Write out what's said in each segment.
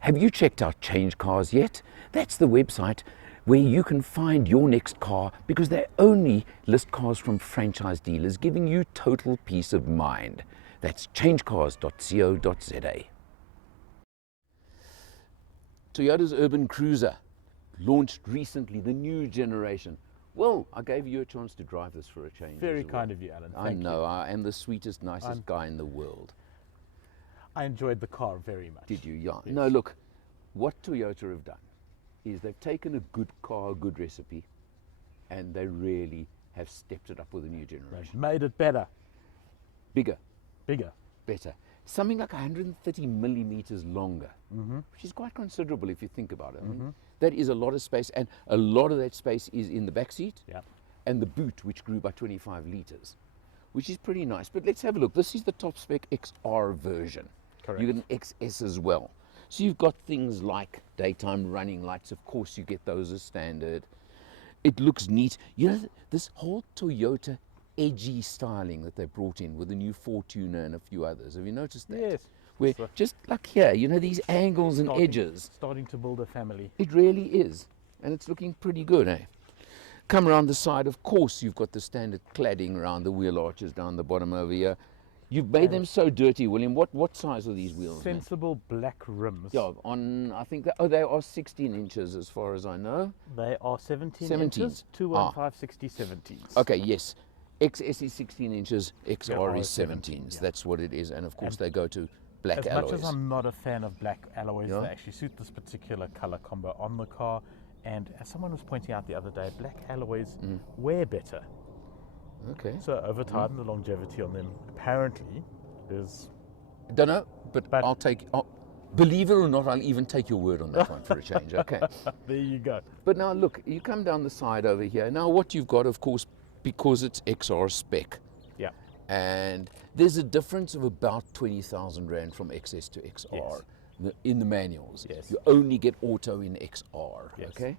Have you checked out Change Cars yet? That's the website where you can find your next car, because they only list cars from franchise dealers, giving you total peace of mind. That's changecars.co.za. Toyota's Urban Cruiser launched recently, the new generation. Well, I gave you a chance to drive this for a change. Very kind of you, Alan. I know, I am the sweetest, nicest guy in the world. I enjoyed the car very much. Did you? Yeah. Yes. No, look, what Toyota have done is they've taken a good car, a good recipe, and they really have stepped it up with a new generation. Made it better. Bigger, Bigger. better. Something like 130 millimeters longer, which is quite considerable if you think about it. I mean, that is a lot of space, and a lot of that space is in the back seat Yeah. and the boot, which grew by 25 liters, which is pretty nice. But let's have a look. This is the top spec XR version. Correct. You get an XS as well. So you've got things like daytime running lights. Of course, you get those as standard. It looks neat. You know, this whole Toyota edgy styling that they brought in with the new Fortuner and a few others. Have you noticed that? Yes. Where So just like here, you know, these angles and edges. Starting to build a family. It really is. And it's looking pretty good, eh? Come around the side, of course, you've got the standard cladding around the wheel arches down the bottom over here. You've made them so dirty, William. What size are these wheels, man? Sensible black rims. Yeah, on, I think, they are 16 inches as far as I know. They are 17 17s. inches, 215 60 17s. Okay, yes. XS is 16 inches, XR Yeah, is 17s. yeah. That's what it is. And of course, they go to black As alloys. much as I'm not a fan of black alloys, Yeah. they actually suit this particular color combo on the car. And as someone was pointing out the other day, black alloys wear better. Okay. So over time, the longevity on them apparently is. Don't know, but But- believe it or not, I'll even take your word on that one for a change. Okay. There you go. But now look, you come down the side over here. Now what you've got, of course, because it's XR spec, Yeah. and there's a difference of about 20,000 Rand from XS to XR in the manuals. Yes. You only get auto in XR, Yes. okay?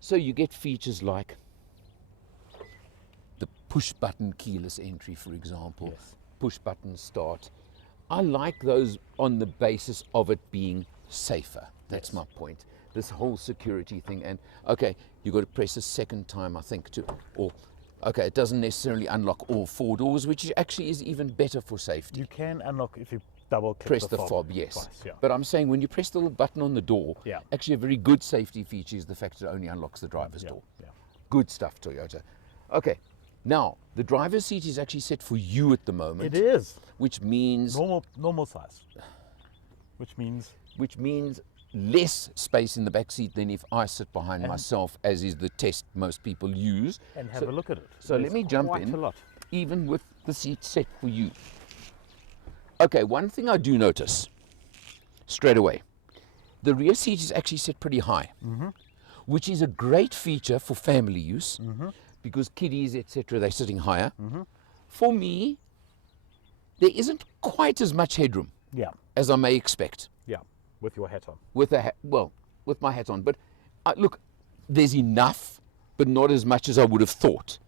So you get features like the push button keyless entry, for example, Yes. push button start. I like those on the basis of it being safer. That's Yes. my point. This whole security thing, and okay, you got to press a second time, I think, okay, it doesn't necessarily unlock all four doors, which actually is even better for safety. You can unlock if you double click Press the fob, yes. twice, yeah. But I'm saying when you press the little button on the door, Yeah. actually a very good safety feature is the fact that it only unlocks the driver's Yeah, door. yeah. Good stuff, Toyota. Okay, now the driver's seat is actually set for you at the moment, It is which means normal size, which means less space in the back seat than if I sit behind myself, as is the test most people use. and have a look at it. So let There's me jump quite in, a lot. even with the seat set for you. Okay, one thing I do notice straight away, the rear seat is actually set pretty high, which is a great feature for family use, because kiddies, etc., they're sitting higher. For me, there isn't quite as much headroom Yeah, as I may expect. yeah, with your hat on. With with my hat on. But look, there's enough, but not as much as I would have thought.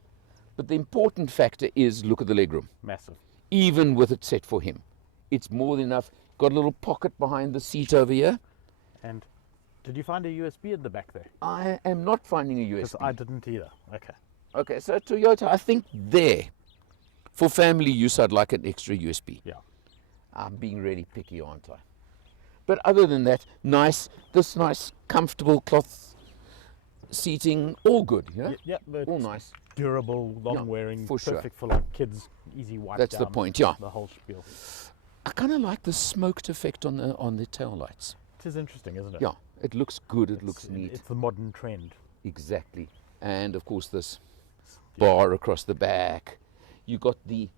But the important factor is, look at the legroom. Massive. Even with it set for him, it's more than enough. Got a little pocket behind the seat over here. And did you find a USB in the back there? I am not finding a Because USB. I didn't either. Okay. Okay, so Toyota, I think there, for family use, I'd like an extra USB. Yeah. I'm being really picky, aren't I? But other than that, nice, comfortable cloth seating, all good, you know? Yeah, but All nice. durable, long wearing, for sure. perfect for like kids, easy wipe That's the down, point, yeah. The whole spiel. I kind of like the smoked effect on the tail lights. It is interesting, isn't it? Yeah, it looks good, it looks neat. It's the modern trend. Exactly. And of course this bar across the back. You got the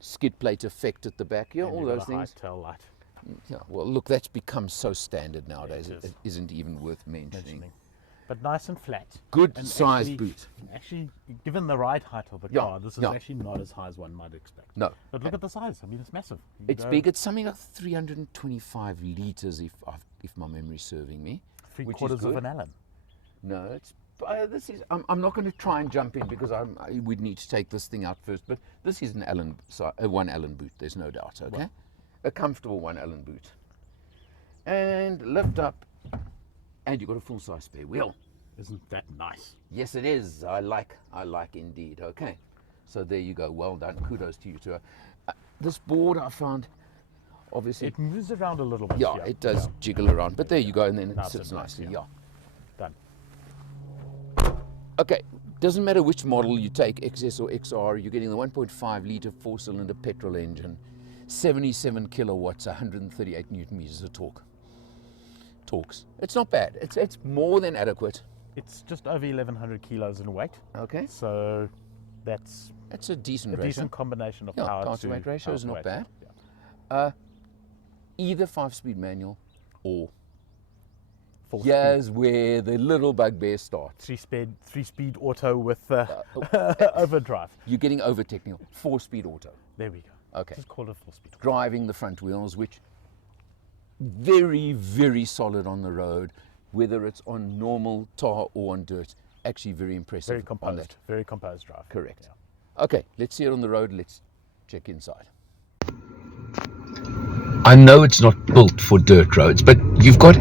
skid plate effect at the back. Yeah, And all you've got those a high things. tail light. Yeah, well, look, that's become so standard nowadays. It is. It isn't even worth mentioning. But nice and flat. Good And size actually- boot. Actually, given the ride height of the Yeah, car, this is yeah. actually not as high as one might expect. No, But look at the size. I mean, it's massive. You it's go big. It's something like 325 liters, if my memory's serving me. Three which is quarters of good. an Allen. No, it's this is. I'm not going to try and jump in because we'd need to take this thing out first. But this is an one Allen boot. There's no doubt. Okay, a comfortable one Allen boot. and lift up, and you've got a full-size spare wheel. Isn't that nice? Yes, it is. I like indeed. Okay, so there you go. Well done. Kudos to you too. This board I found, obviously, It moves around a little bit. yeah, it does jiggle around, but there you go, and then it Nice sits and nice, nicely. yeah. Yeah. Done. Okay, doesn't matter which model you take, XS or XR, you're getting the 1.5 litre 4-cylinder petrol engine, 77 kilowatts, 138 newton meters of torques. It's not bad. It's more than adequate. It's just over 1,100 kilos in weight. Okay, So that's a decent a ratio. decent combination of Yeah, power to weight ratio power is to not weight. bad. Yeah. Either 5-speed manual or 4-speed. here's where the little bugbear starts. Three-speed auto with overdrive. You're getting over technical. 4-speed auto. There we go. Okay. Just call it 4-speed. Driving the front wheels, which very, very solid on the road, whether it's on normal tar or on dirt. Actually very impressive. Very on composed. that. Very composed drive. Correct. Yeah. Okay, let's see it on the road. Let's check inside. I know it's not built for dirt roads, but you've got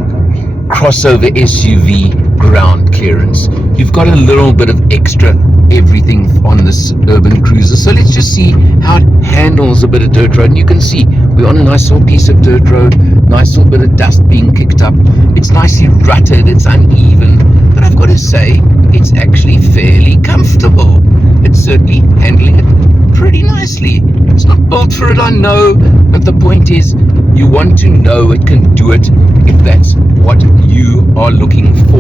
crossover SUV ground clearance. You've got a little bit of extra everything on this urban cruiser. So let's just see how it handles a bit of dirt road. And you can see we're on a nice little piece of dirt road, nice little bit of dust being kicked up. It's nicely rutted, it's uneven, but I've got to say it's actually fairly comfortable. It's certainly handling it pretty nicely. It's not built for it, I know, but the point is you want to know it can do it if that's what you are looking for,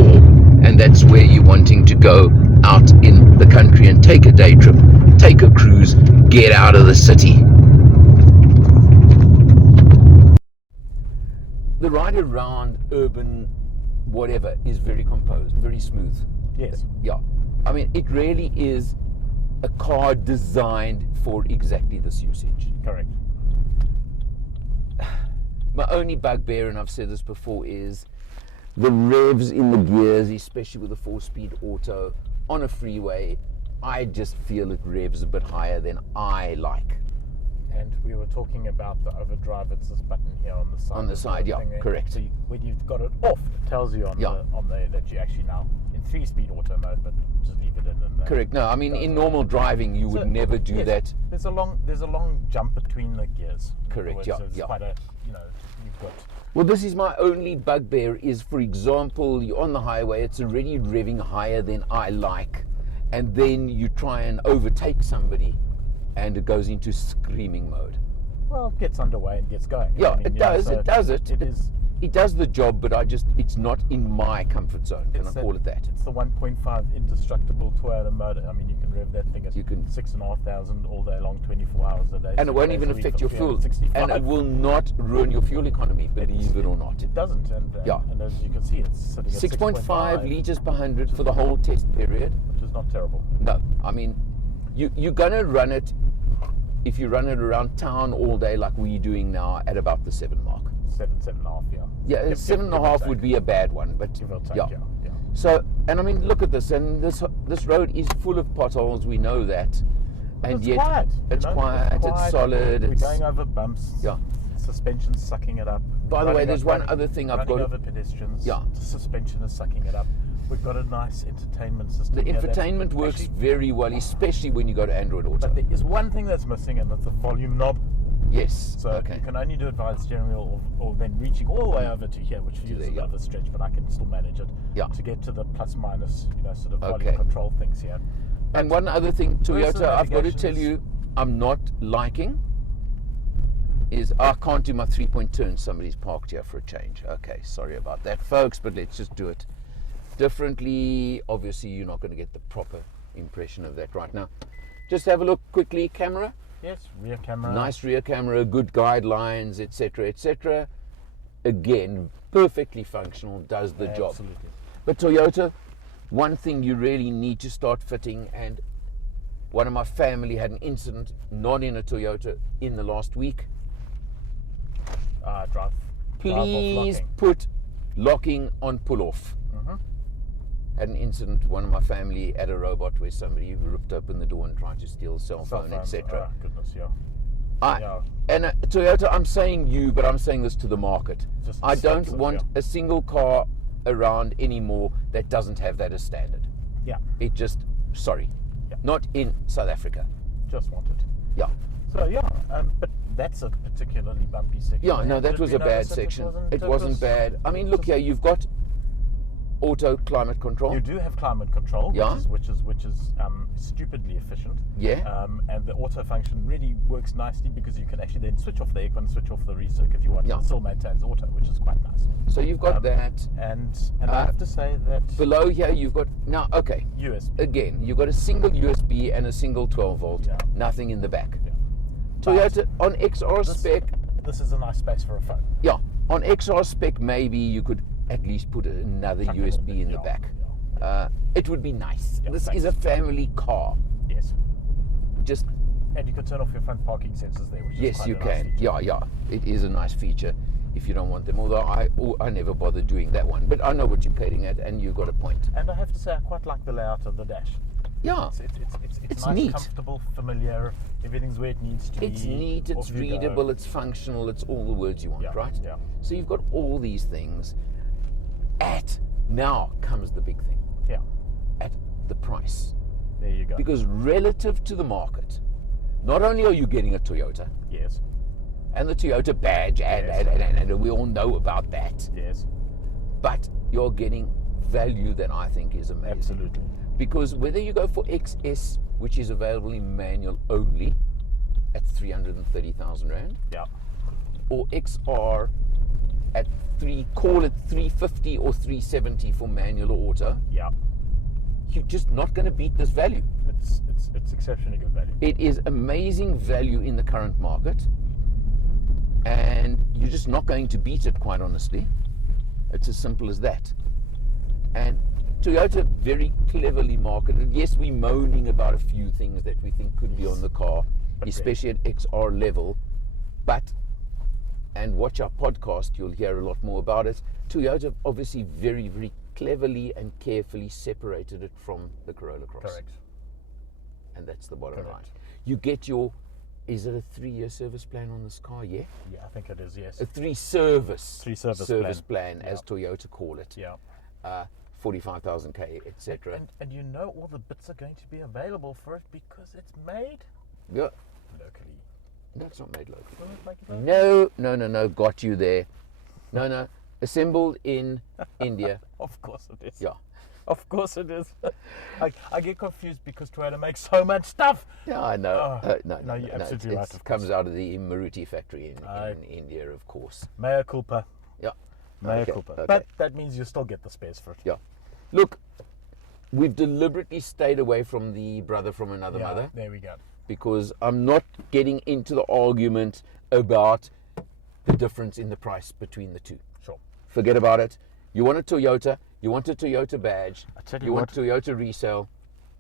and that's where you're wanting to go out in the country and take a day trip, take a cruise, get out of the city. The ride around urban whatever is very composed, very smooth. Yes. Yeah, I mean it really is a car designed for exactly this usage. Correct. My only bugbear, and I've said this before, is the revs in the gears, especially with a 4-speed auto on a freeway. I just feel it revs a bit higher than I like. And we were talking about the overdrive. It's this button here on the side. On the side, yeah, correct. So when you've got it off, it tells you on the that you actually now in 3-speed auto mode, but just leave it in. And, correct. No, I mean in normal driving you would never do yes, that. There's a long jump between the gears. Correct. So it's quite a you've got. Well, this is my only bugbear. Is, for example, you're on the highway, it's already revving higher than I like, and then you try and overtake somebody, and it goes into screaming mode. Well, it gets underway and gets going. Yeah, I mean, it does. so It does it. It is. It does the job, but it's not in my comfort zone. Can I call it that? It's the 1.5 indestructible Toyota motor. I mean, you can rev that thing at 6,500 all day long, 24 hours a day. And it won't even affect your fuel. And it will not ruin your fuel economy, believe it or not. It doesn't. And as you can see, it's sitting at 6.5 litres per 100 for the whole test period. Which is not terrible. No, I mean, you're going to run it, if you run it around town all day like we're doing now, at about the 7 mark. 7.5, yeah. Yeah, 7.5 would be a bad one, but Give or take, yeah. yeah. So, and I mean, look at this, and this road is full of potholes. We know that, and it's yet quiet. it's quiet. It's solid. We're going over bumps. Yeah. Suspension's sucking it up. By the way, there's one other thing I've got. Running over pedestrians. Yeah. The suspension is sucking it up. We've got a nice entertainment system. The here that infotainment works actually, very well, especially when you go to Android Auto. but there is one thing that's missing, and that's the volume knob. Yes. So Okay. you can only do it via the steering wheel, or then reaching all the way over to here, which is a bit of a stretch, but I can still manage it. Yeah. To get to the plus minus, sort of volume Okay. control things here. And one other thing, Toyota, I've got to navigation tell is- you, I'm not liking is I can't do my 3-point turn. Somebody's parked here for a change. Okay, sorry about that, folks, but let's just do it differently. Obviously, you're not going to get the proper impression of that right now. Just have a look quickly, camera. Yes, rear camera. Nice rear camera, good guidelines, etc., etc. Again, perfectly functional, does the job. Absolutely. But Toyota, one thing you really need to start fitting, and one of my family had an incident, not in a Toyota, in the last week. Drive. Please locking. put locking on pull-off. Mhm. Had an incident, one of my family, at a robot where somebody ripped open the door and tried to steal a cell phone, phones, etc. oh, goodness, yeah. And Toyota, I'm saying you, but I'm saying this to the market. Just I don't accept it, want a single car around anymore that doesn't have that as standard. Yeah. It just, sorry, Yeah. not in South Africa. Just want it. Yeah. So yeah, but that's a particularly bumpy section. Yeah, no, that Did was we a bad notice that section. It was wasn't bad. I mean, look here, you've got auto climate control. You do have climate control, Yeah. which is stupidly efficient. Yeah. And the auto function really works nicely because you can actually then switch off the aircon, switch off the recirc if you want. Yeah. It still maintains auto, which is quite nice. So you've got that. And I have to say that Below here, you've got, now, okay, USB. again, you've got a single USB and a single 12 volt, Yeah. nothing in the back. Yeah. Toyota, on XR This- spec, This is a nice space for a phone. yeah, on XR spec, maybe you could at least put another Chuck it USB in the yeah, back. yeah. It would be nice. Yeah, This thanks. is a family car. Yes. Just, And you can turn off your front parking sensors there, which is yes, quite you a nice can. feature. Yeah. It is a nice feature if you don't want them. Although I never bother doing that one. But I know what you're getting at, and you've got a point. And I have to say, I quite like the layout of the dash. Yeah. It's nice, neat. comfortable, familiar. Everything's where it needs to It's be. neat, it's Off you go. readable, it's functional, it's all the words you want, Yeah, right? yeah. So you've got all these things. Now comes the big thing, Yeah. at the price. There you go. Because relative to the market, not only are you getting a Toyota, Yes. and the Toyota badge, Yes. and we all know about that, Yes. but you're getting value that I think is amazing. Absolutely. Because whether you go for XS, which is available in manual only, at 330,000 Rand, Yeah. or XR at call it 350 or 370 for manual or auto, Yeah. you're just not going to beat this value. It's exceptionally good value. It is amazing value in the current market, and you're just not going to beat it, quite honestly. It's as simple as that. And Toyota very cleverly marketed. Yes, we're moaning about a few things that we think could be on the car, But especially at XR level, but, and watch our podcast, you'll hear a lot more about it. Toyota obviously very, very cleverly and carefully separated it from the Corolla Cross. Correct. And that's the bottom line. Correct. You get is it a 3-year service plan on this car? Yeah. Yeah, I think it is. Yes. A three-service plan, Yeah. as Toyota call it. Yeah. 45,000 K, etc. And you know all the bits are going to be available for it because it's made Yeah. locally. No, it's not made locally. Will it make it locally? No, got you there. No, assembled in India. Of course it is. Yeah. Of course it is. I get confused because Toyota makes so much stuff. Yeah, I know. Oh, No, you're absolutely right, It of comes course. out of the Maruti factory in Aye. India, of course. Mea culpa. Yeah. Mea Okay, culpa. okay. But that means you still get the spares for it. Yeah. Look, we've deliberately stayed away from the brother from another Yeah, mother, there we go. because I'm not getting into the argument about the difference in the price between the two. Sure. Forget about it. You want a Toyota, you want a Toyota badge, I tell you you want what. Toyota resale,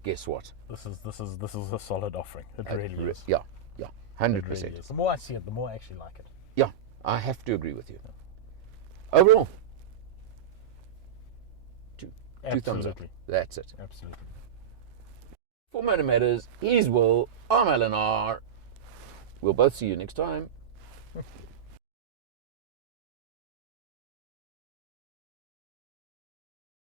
guess what? This is a solid offering. It really is. Yeah, It 100%. really is. The more I see it, the more I actually like it. Yeah, I have to agree with you. Overall, two thumbs up. Absolutely. That's it. Absolutely. For Motor Matters, he's Will, I'm Alan R. We'll both see you next time.